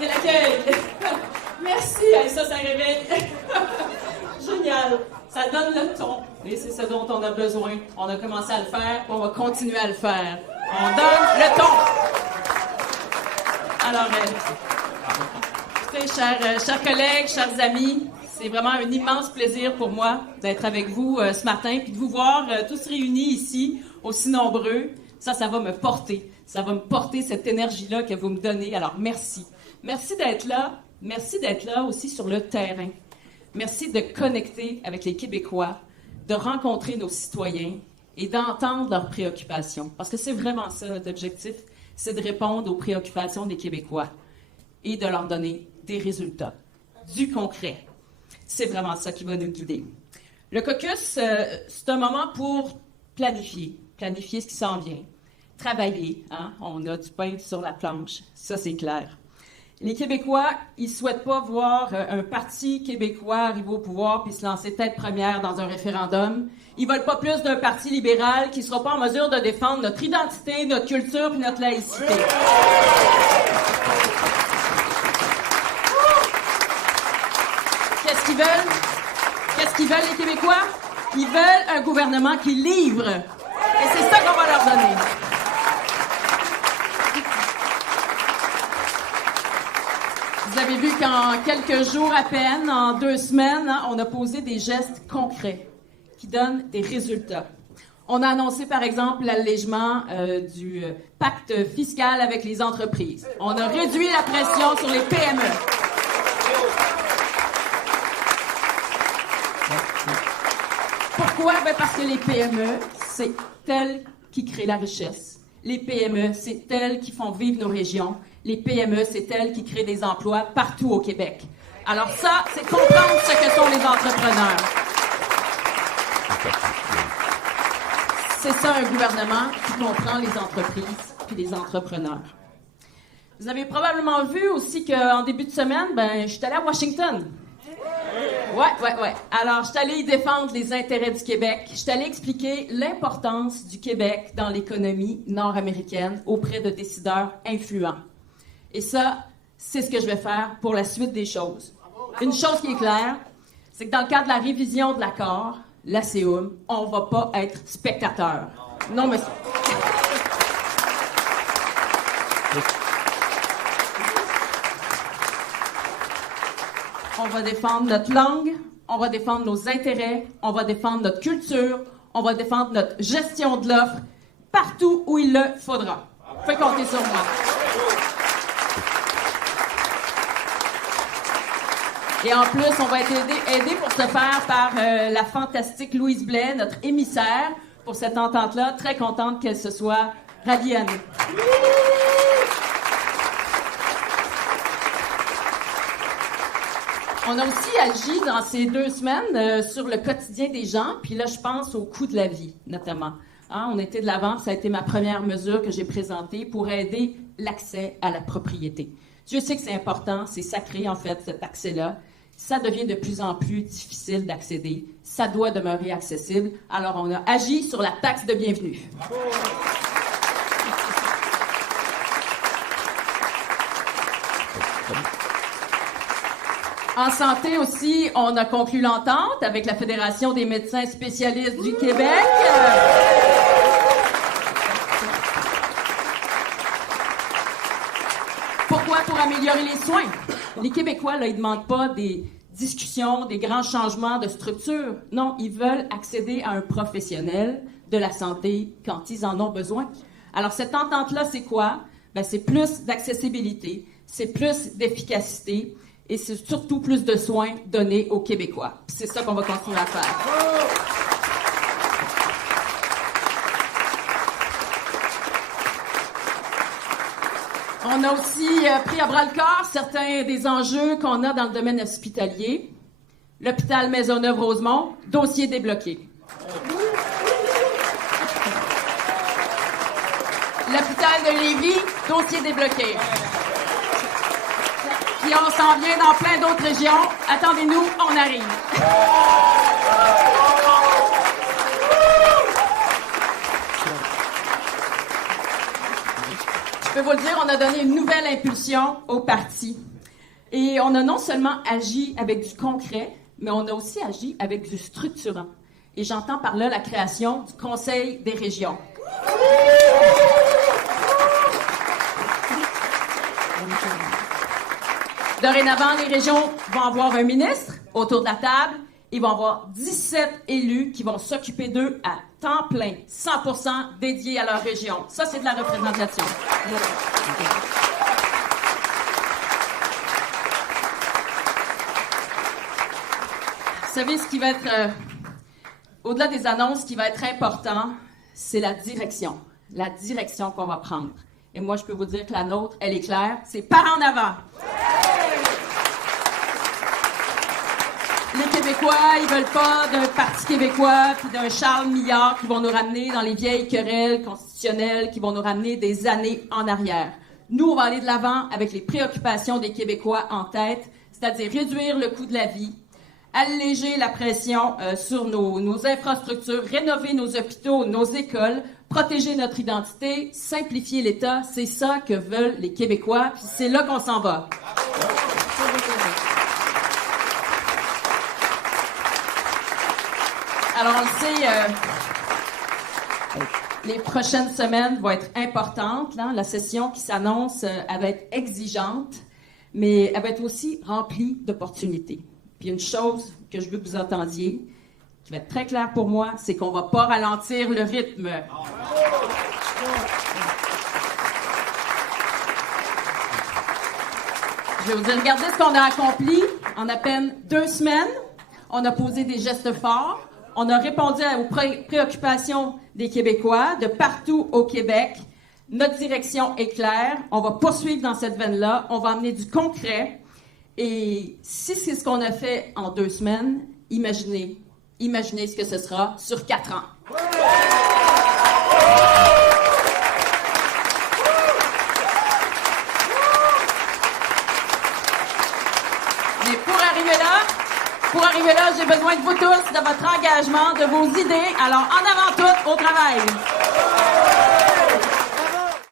C'est l'accueil. Merci, ça réveille. Génial. Ça donne le ton. Et c'est ce dont on a besoin. On a commencé à le faire, puis on va continuer à le faire. On donne le ton. Alors, écoutez, chers collègues, chers amis, c'est vraiment un immense plaisir pour moi d'être avec vous ce matin, puis de vous voir tous réunis ici, aussi nombreux. Ça va me porter. Ça va me porter cette énergie-là que vous me donnez. Alors, merci. Merci d'être là. Merci d'être là aussi sur le terrain. Merci de connecter avec les Québécois, de rencontrer nos citoyens et d'entendre leurs préoccupations. Parce que c'est vraiment ça notre objectif, c'est de répondre aux préoccupations des Québécois et de leur donner des résultats, du concret. C'est vraiment ça qui va nous guider. Le caucus, c'est un moment pour planifier ce qui s'en vient, travailler. Hein? On a du pain sur la planche, ça c'est clair. Les Québécois, ils ne souhaitent pas voir un parti québécois arriver au pouvoir puis se lancer tête première dans un référendum. Ils ne veulent pas plus d'un parti libéral qui ne sera pas en mesure de défendre notre identité, notre culture puis notre laïcité. Qu'est-ce qu'ils veulent? Qu'est-ce qu'ils veulent, les Québécois? Ils veulent un gouvernement qui livre. Et c'est ça qu'on va leur donner. Vous avez vu qu'en quelques jours à peine, en 2 semaines, hein, on a posé des gestes concrets qui donnent des résultats. On a annoncé, par exemple, l'allègement du pacte fiscal avec les entreprises. On a réduit la pression sur les PME. Pourquoi? Parce que les PME, c'est elles qui créent la richesse. Les PME, c'est elles qui font vivre nos régions. Les PME, c'est elles qui créent des emplois partout au Québec. Alors ça, c'est comprendre ce que sont les entrepreneurs. C'est ça un gouvernement qui comprend les entreprises puis les entrepreneurs. Vous avez probablement vu aussi qu'en début de semaine, je suis allée à Washington. Ouais. Alors, je suis allée y défendre les intérêts du Québec. Je suis allée expliquer l'importance du Québec dans l'économie nord-américaine auprès de décideurs influents. Et ça, c'est ce que je vais faire pour la suite des choses. Une chose qui est claire, c'est que dans le cadre de la révision de l'accord, l'ACUM, on ne va pas être spectateur. Non, monsieur. On va défendre notre langue, on va défendre nos intérêts, on va défendre notre culture, on va défendre notre gestion de l'offre partout où il le faudra. Faites compter sur moi. Et en plus, on va être aidé pour ce faire par la fantastique Louise Blais, notre émissaire, pour cette entente-là. Très contente qu'elle se soit ralliée à nous. On a aussi agi dans ces 2 semaines sur le quotidien des gens, puis là, je pense au coût de la vie, notamment. Hein, on était de l'avant, ça a été ma première mesure que j'ai présentée pour aider l'accès à la propriété. Je sais que c'est important, c'est sacré, en fait, cet accès-là. Ça devient de plus en plus difficile d'accéder. Ça doit demeurer accessible. Alors, on a agi sur la taxe de bienvenue. En santé aussi, on a conclu l'entente avec la Fédération des médecins spécialistes du Québec. Pourquoi? Pour améliorer les soins. Les Québécois, là, ils ne demandent pas des discussions, des grands changements de structure. Non, ils veulent accéder à un professionnel de la santé quand ils en ont besoin. Alors, cette entente-là, c'est quoi? C'est plus d'accessibilité, c'est plus d'efficacité et c'est surtout plus de soins donnés aux Québécois. Puis c'est ça qu'on va continuer à faire. On a aussi pris à bras-le-corps certains des enjeux qu'on a dans le domaine hospitalier. L'hôpital Maisonneuve-Rosemont, dossier débloqué. L'hôpital de Lévis, dossier débloqué. Puis on s'en vient dans plein d'autres régions. Attendez-nous, on arrive. Je peux vous le dire, on a donné une nouvelle impulsion au parti. Et on a non seulement agi avec du concret, mais on a aussi agi avec du structurant. Et j'entends par là la création du Conseil des régions. Dorénavant, les régions vont avoir un ministre autour de la table. Ils vont avoir 17 élus qui vont s'occuper d'eux à temps plein, 100% dédiés à leur région. Ça, c'est de la représentation. Vous savez, ce qui va être, au-delà des annonces, ce qui va être important, c'est la direction. La direction qu'on va prendre. Et moi, je peux vous dire que la nôtre, elle est claire, c'est par en avant. Les Québécois, ils veulent pas d'un Parti québécois puis d'un Charles Millard qui vont nous ramener dans les vieilles querelles constitutionnelles, qui vont nous ramener des années en arrière. Nous, on va aller de l'avant avec les préoccupations des Québécois en tête, c'est-à-dire réduire le coût de la vie, alléger la pression sur nos infrastructures, rénover nos hôpitaux, nos écoles, protéger notre identité, simplifier l'État. C'est ça que veulent les Québécois, puis c'est là qu'on s'en va. Alors, on le sait, les prochaines semaines vont être importantes. Là. La session qui s'annonce, elle va être exigeante, mais elle va être aussi remplie d'opportunités. Puis une chose que je veux que vous entendiez, qui va être très claire pour moi, c'est qu'on va pas ralentir le rythme. Je vais vous dire, regardez ce qu'on a accompli en à peine 2 semaines. On a posé des gestes forts. On a répondu aux préoccupations des Québécois de partout au Québec. Notre direction est claire. On va poursuivre dans cette veine-là. On va amener du concret. Et si c'est ce qu'on a fait en 2 semaines, imaginez ce que ce sera sur 4 ans. Mais pour arriver là, j'ai besoin de vous tous, de votre engagement, de vos idées. Alors, en avant toutes, au travail!